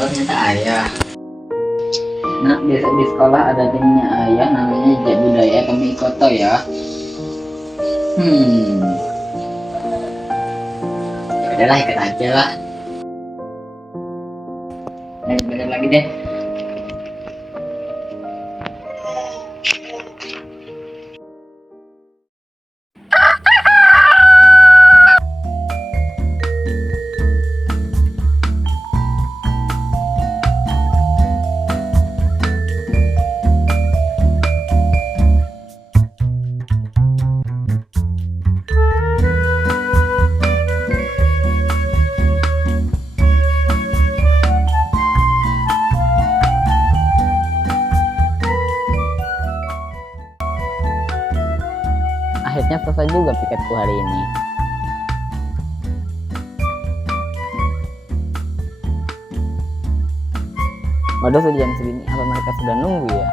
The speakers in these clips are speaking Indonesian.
Oh, ternyata ayah. Nah, biasa di sekolah ada timnya ayah namanya Jejak Budaya Kami Koto ya. Ya udahlah, ikut aja lah. Bener lagi deh. Akhirnya selesai juga piketku hari ini. Waduh, sudah jam segini, apa mereka sudah nunggu ya?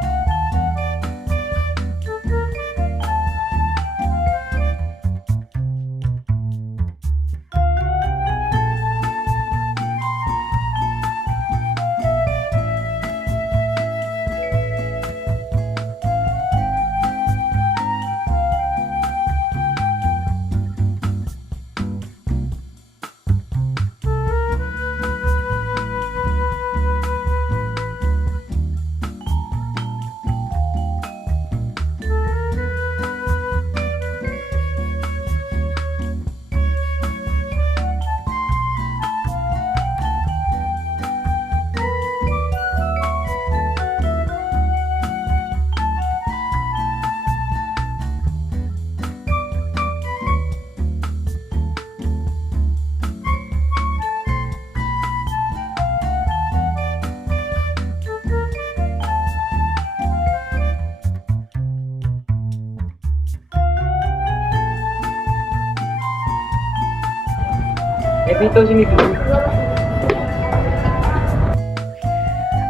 Itu sini dulu.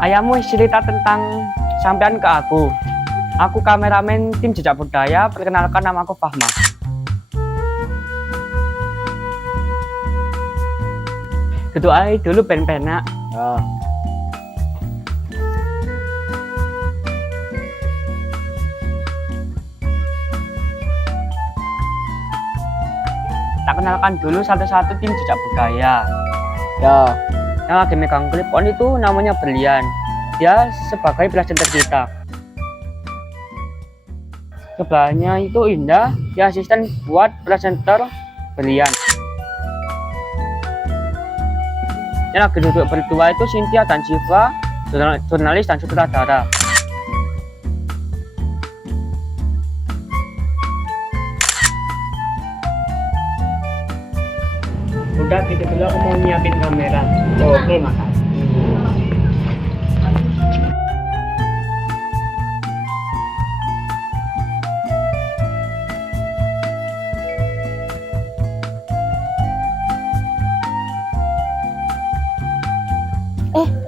Ayahmu cerita tentang sampean ke aku. Aku kameramen tim Jejak Budaya. Perkenalkan, nama aku Fahma. Duduk aja dulu ben penak. Oh. Tak kenalkan dulu satu-satu tim Jejak Budaya. Ya. Yang lagi megang clip on itu namanya Berlian. Dia sebagai presenter kita. Sebelahnya itu Indah, dia asisten buat presenter Berlian. Yang lagi duduk berdua itu Cynthia dan Siva, jurnalis dan sutradara. Udah gitu dulu, aku mau nyiapin kamera. Oke, makasih.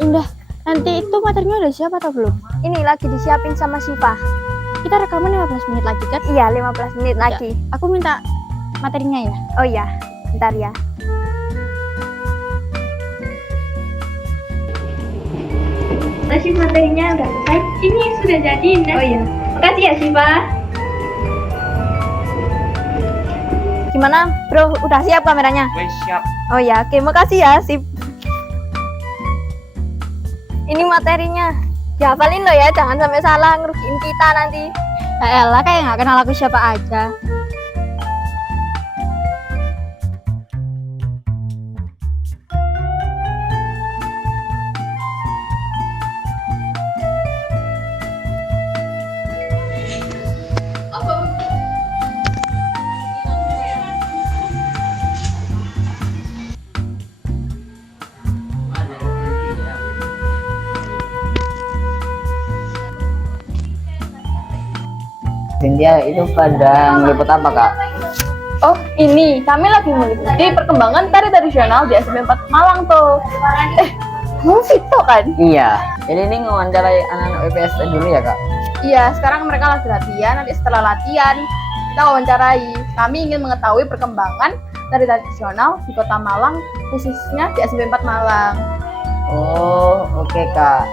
Indah, nanti itu materinya udah siap atau belum? Ini lagi disiapin sama Siva. Kita rekaman 15 menit lagi kan? Iya, 15 menit lagi. Aku minta materinya ya. Oh iya, bentar ya. Masih materinya udah selesai. Ini sudah jadi, Indah. Oh iya. Makasih ya, Siva. Gimana, Bro? Udah siap kameranya? Wes siap. Oh iya, oke, makasih ya, Sip. Ini materinya. Dihafalin loh ya, jangan sampai salah ngerugiin kita nanti. Ya elah, kayak nggak kenal aku siapa aja. Cynthia, itu pada ngeliput apa, Kak? Oh, ini kami lagi meliputi perkembangan tari tradisional di SMP 4 Malang tuh. Kamu Vito kan? Iya. Jadi ini ngewawancarai anak-anak WPS dulu ya, Kak? Iya, sekarang mereka lagi latihan. Nanti setelah latihan kita wawancarai. Kami ingin mengetahui perkembangan tari tradisional di Kota Malang, khususnya di SMP 4 Malang. Oh, oke Kak.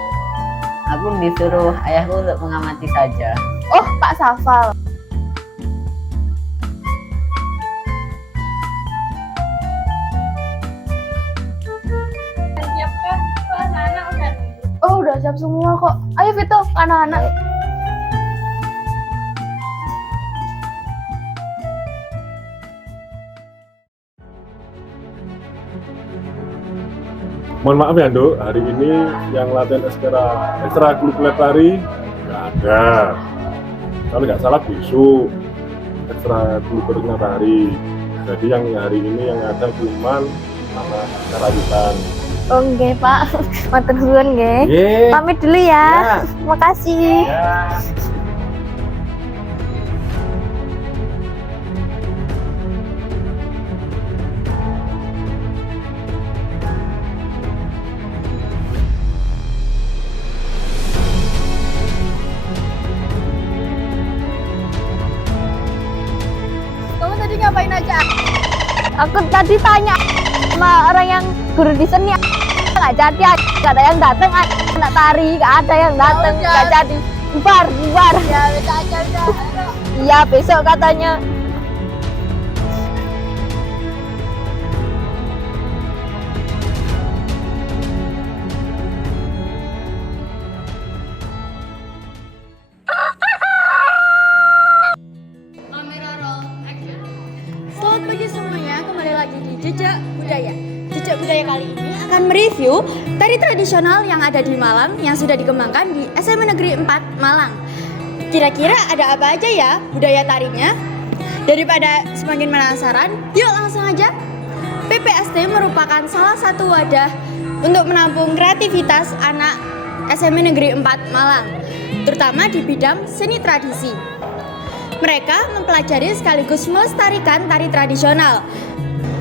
Aku disuruh ayahku untuk mengamati saja. Oh, Pak Safal. Siapkan anak-anak udah. Oh, udah siap semua kok. Ayo Vito, anak-anak. Mohon maaf ya Nduk, hari ini yang latihan ekstra kurikuler tari nggak ada. Kalau nggak salah besok ekstra kurikuler tari. Jadi yang hari ini yang ada cuman sama karawitan. Oh nggih Pak, matur nuwun nggih. Yeay. Pamit dulu ya. Makasih. Ya. Kamu tadi ngapain aja? Aku tadi tanya sama orang yang guru di seni, nggak jadi, nggak ada yang datang, anak tari nggak ada yang datang, nggak jadi, bubar. Ya, bisa aja udah. Iya besok katanya. Selamat pagi semuanya, kembali lagi di Jejak Budaya. Jejak Budaya kali ini akan mereview tari tradisional yang ada di Malang yang sudah dikembangkan di SMA Negeri 4 Malang. Kira-kira ada apa aja ya budaya tarinya? Daripada semakin penasaran, yuk langsung aja. PPST merupakan salah satu wadah untuk menampung kreativitas anak SMA Negeri 4 Malang, terutama di bidang seni tradisi. Mereka mempelajari sekaligus melestarikan tari tradisional.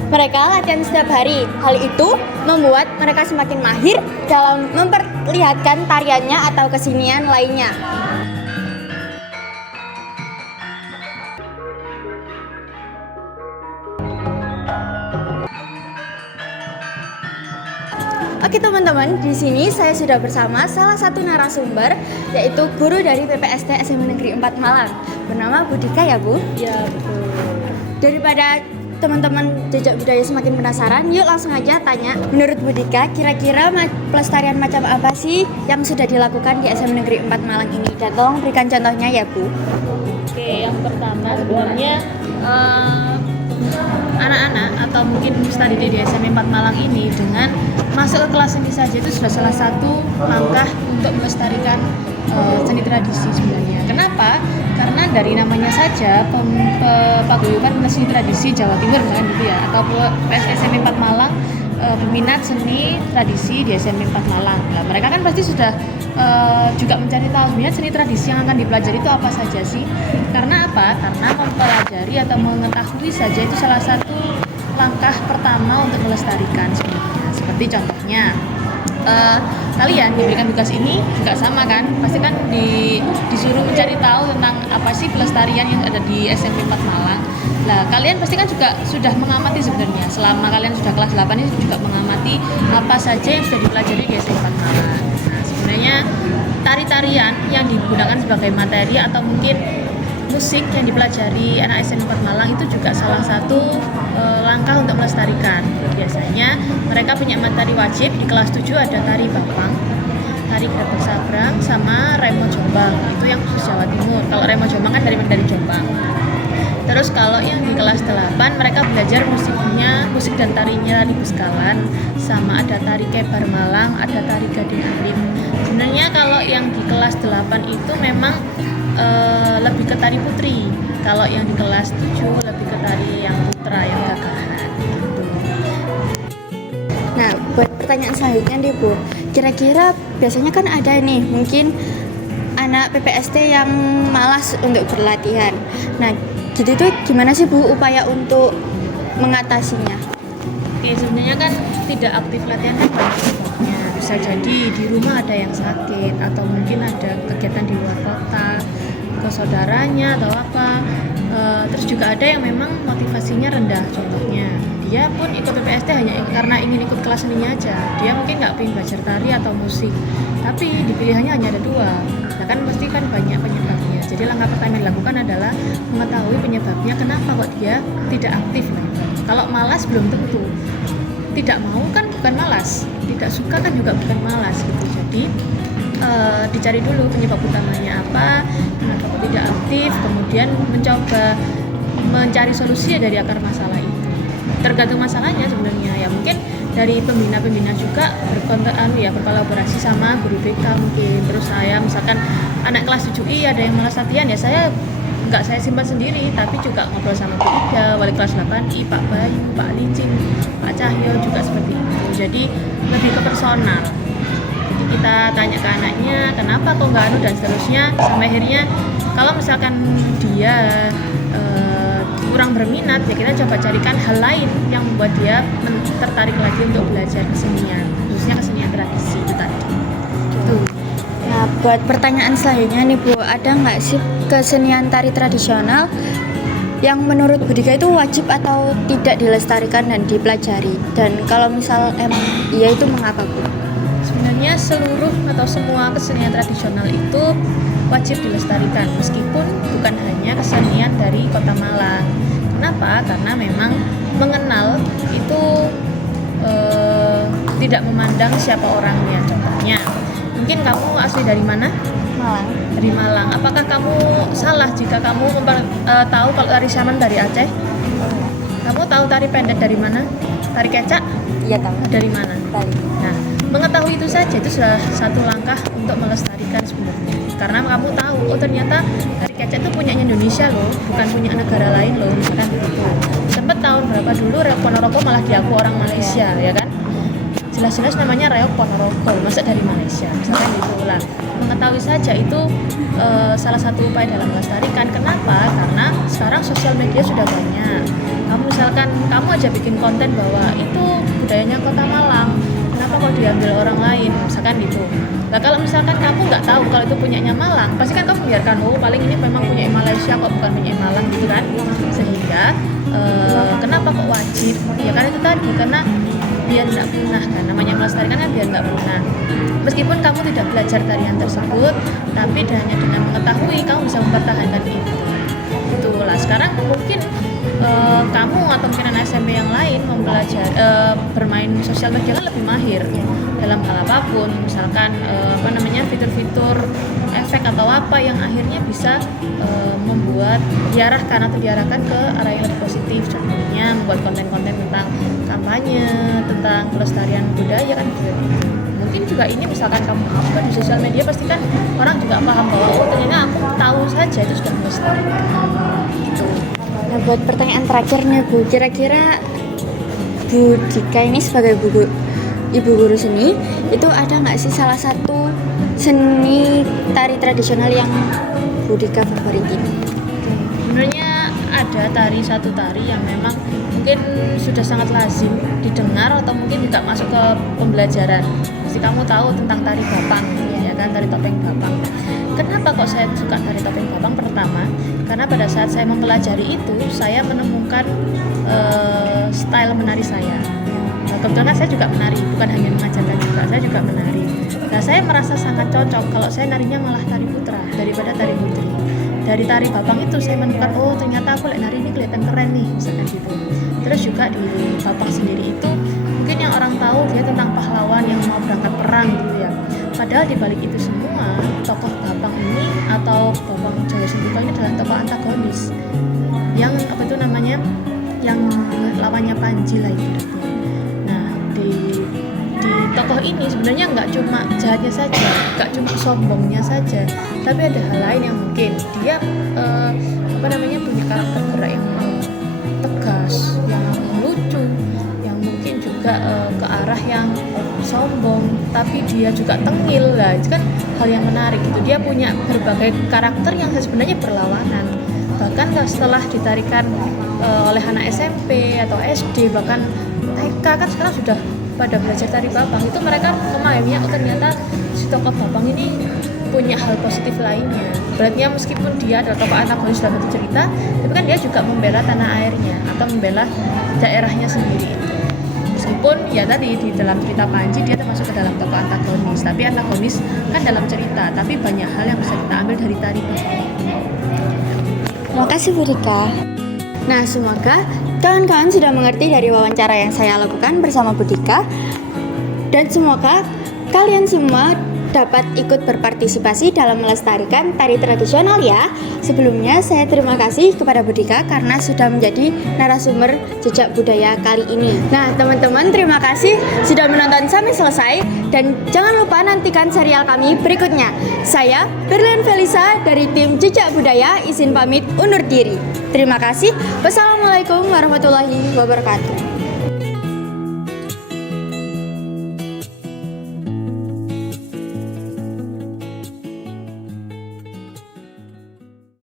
Mereka latihan setiap hari. Hal itu membuat mereka semakin mahir dalam memperlihatkan tariannya atau kesenian lainnya. Oke teman-teman, di sini saya sudah bersama salah satu narasumber, yaitu guru dari PPST SMA Negeri 4 Malang, bernama Bu Dika ya Bu? Iya betul. Daripada teman-teman jejak budaya semakin penasaran, yuk langsung aja tanya. Menurut Bu Dika, kira-kira pelestarian macam apa sih yang sudah dilakukan di SMA Negeri 4 Malang ini? Dan tolong berikan contohnya ya Bu. Oke, yang pertama sebenarnya anak-anak atau mungkin studi di SMA 4 Malang ini dengan masuk ke kelas seni saja itu sudah salah satu langkah untuk melestarikan seni tradisi sebenarnya. Kenapa? Karena dari namanya saja Paguyuban Seni Tradisi Jawa Timur kan gitu ya, atau SMA 4 Malang peminat seni tradisi di SMA 4 Malang. Nah, mereka kan pasti sudah juga mencari tahu minat seni tradisi yang akan dipelajari itu apa saja sih. Karena apa? Karena mempelajari atau mengetahui saja itu salah satu langkah pertama untuk melestarikan sebenarnya. Seperti contohnya kalian diberikan tugas ini juga sama kan, pasti kan disuruh mencari tahu tentang apa sih pelestarian yang ada di SMP 4 Malang. Nah, kalian pasti kan juga sudah mengamati sebenarnya selama kalian sudah kelas 8 ini juga mengamati apa saja yang sudah dipelajari di SMP 4 Malang. Nah, sebenarnya tari-tarian yang digunakan sebagai materi atau mungkin musik yang dipelajari anak SMP 4 Malang itu juga salah satu langkah untuk melestarikan. Biasanya mereka punya materi wajib. Di kelas 7 ada tari bapang, tari grebek sabrang, sama remo jombang. Itu yang khusus Jawa Timur. Kalau remo jombang kan dari Jombang. Terus kalau yang di kelas 8 mereka belajar musik dan tarinya tari Buskalan, sama ada tari Kebar Malang, ada tari Gading Alim. Sebenarnya kalau yang di kelas 8 itu memang lebih ke tari putri. Kalau yang di kelas 7 lebih ke tari yang putra, yang gagahan. Nah, buat pertanyaan selanjutnya nih Bu, kira-kira biasanya kan ada nih mungkin anak PPST yang malas untuk berlatihan. Nah, gitu tuh gimana sih Bu upaya untuk mengatasinya? Oke, sebenarnya kan tidak aktif latihan kan banyak sebabnya. Bisa jadi di rumah ada yang sakit, atau mungkin ada kegiatan di luar kota, ke saudaranya atau apa. Terus juga ada yang memang motivasinya rendah, contohnya dia pun ikut PPST hanya karena ingin ikut kelas seninya aja. Dia mungkin nggak pengen belajar tari atau musik, tapi di pilihannya hanya ada 2. Nah kan pasti kan banyak penyebabnya. Jadi langkah pertama yang dilakukan adalah mengetahui penyebabnya, kenapa kok dia tidak aktif. Nah, kalau malas belum tentu. Tidak mau kan bukan malas, tidak suka kan juga bukan malas gitu. Jadi dicari dulu penyebab utamanya apa, kenapa kok tidak aktif, kemudian mencoba mencari solusi dari akar masalah itu. Tergantung masalahnya sebenarnya, ya mungkin dari pembina-pembina juga berkolaborasi sama guru BK mungkin. Terus saya misalkan anak kelas 7I ada yang malas latihan, ya saya simpan sendiri, tapi juga ngobrol sama Bu Ida, wali kelas 8I, Pak Bayu, Pak Licin, Pak Cahyo juga seperti itu. Jadi lebih ke personal. Jadi kita tanya ke anaknya kenapa kok nggak dan seterusnya, sampai akhirnya kalau misalkan dia kurang berminat, ya kita coba carikan hal lain yang membuat dia tertarik lagi untuk belajar kesenian, khususnya kesenian tradisi itu tadi. Tuh. Nah, buat pertanyaan selanjutnya nih Bu, ada nggak sih kesenian tari tradisional yang menurut Bu Dika itu wajib atau tidak dilestarikan dan dipelajari? Dan kalau misal emang iya, itu mengapa Bu? Sebenarnya seluruh atau semua kesenian tradisional itu wajib dilestarikan, meskipun bukan hanya kesenian dari Kota Malang. Kenapa? Karena memang mengenal itu tidak memandang siapa orangnya. Contohnya, mungkin kamu asli dari mana? Malang. Dari Malang. Apakah kamu salah jika kamu tahu kalau tari Saman dari Aceh? Kamu tahu tari pendek dari mana? Tari kecak? Iya tahu. Dari mana? Tari. Nah, mengetahui itu saja itu sudah satu langkah untuk melestarikan sebenarnya. Karena kamu tahu, oh ternyata tari kecak itu punyanya Indonesia loh, bukan punya negara lain loh, misalkan begitu. Sempat tahun berapa dulu Reok Ponorogo malah diaku orang Malaysia, ya kan? Jelas-jelas namanya Reok Ponorogo, masa dari Malaysia, misalkan gitu lah. Mengetahui saja itu salah satu upaya dalam melestarikan. Kenapa? Karena sekarang sosial media sudah banyak. Kamu misalkan, kamu aja bikin konten bahwa itu budayanya Kota Malang, kenapa kok diambil orang lain, misalkan gitu. Nah kalau misalkan kamu nggak tahu kalau itu punyanya Malang, pasti kan kamu biarkan, oh paling ini memang punya Malaysia kok, bukan punya Malang gitu kan. Sehingga kenapa kok wajib? Ya karena itu tadi, karena biar nggak punah kan, namanya melestarikan kan biar nggak punah. Meskipun kamu tidak belajar tarian tersebut, tapi hanya dengan mengetahui kamu bisa mempertahankan itu. Itulah sekarang mungkin kamu atau mungkin anak SMP yang lain mempelajari bermain sosial media kan lebih mahir dalam hal apapun, misalkan fitur-fitur efek atau apa yang akhirnya bisa membuat diarahkan ke arah yang lebih positif. Contohnya membuat konten-konten tentang kampanye, tentang pelestarian budaya kan gitu. Mungkin juga ini misalkan kamu upload di sosial media, pasti kan orang juga paham bahwa oh ternyata aku tahu saja itu sudah melestarikan gitu. Nah, buat pertanyaan terakhirnya Bu, kira-kira Bu Dika ini sebagai ibu guru seni, itu ada nggak sih salah satu seni tari tradisional yang Bu Dika favoritin? Sebenarnya ada satu tari yang memang mungkin sudah sangat lazim didengar atau mungkin juga masuk ke pembelajaran. Pasti kamu tahu tentang tari Bapang, ya kan, tari topeng Bapang. Kenapa kok saya suka tari topeng Bapang? Pertama, karena pada saat saya mempelajari itu, saya menemukan style menari saya. Nah, kebetulan saya juga menari, bukan hanya mengajarkan juga, saya juga menari. Nah, saya merasa sangat cocok kalau saya narinya malah tari putra daripada tari putri. Dari tari Bapang itu saya menemukan, oh ternyata aku nari ini kelihatan keren nih, misalkan gitu. Terus juga di Bapang sendiri itu, mungkin yang orang tahu dia tentang pahlawan yang mau berangkat perang gitu ya. Padahal di balik itu semua, tokoh Bapang ini atau Bapang Jaya Sendika ini adalah tokoh antagonis yang yang lawannya Panji lah itu. Nah di tokoh ini sebenarnya nggak cuma jahatnya saja, nggak cuma sombongnya saja, tapi ada hal lain yang mungkin dia punya karakter gerak yang tegas, yang lucu, yang mungkin juga ke arah yang sombong, tapi dia juga tengil lah. Itu kan hal yang menarik gitu. Dia punya berbagai karakter yang sebenarnya berlawanan. Bahkan setelah ditarikan oleh anak SMP atau SD, bahkan TK kan sekarang sudah pada belajar tari Bapang, itu mereka memahaminya, oh ternyata si tokoh Bapang ini punya hal positif lainnya. Berarti meskipun dia adalah tokoh antagonis dalam satu cerita, tapi kan dia juga membela tanah airnya. atau membela daerahnya sendiri. Meskipun ya tadi di dalam cerita Panji dia termasuk ke dalam tokoh antagonis, tapi antagonis kan dalam cerita, tapi banyak hal yang bisa kita ambil dari tari. Terima kasih Bu Dika. Nah, semoga kawan-kawan sudah mengerti dari wawancara yang saya lakukan bersama Bu Dika. Dan semoga kalian semua dapat ikut berpartisipasi dalam melestarikan tari tradisional ya. Sebelumnya saya terima kasih kepada Bu Dika karena sudah menjadi narasumber Jejak Budaya kali ini. Nah teman-teman, terima kasih sudah menonton sampai selesai. Dan jangan lupa nantikan serial kami berikutnya. Saya Berlian Felisa dari tim Jejak Budaya izin pamit undur diri. Terima kasih. Wassalamualaikum warahmatullahi wabarakatuh.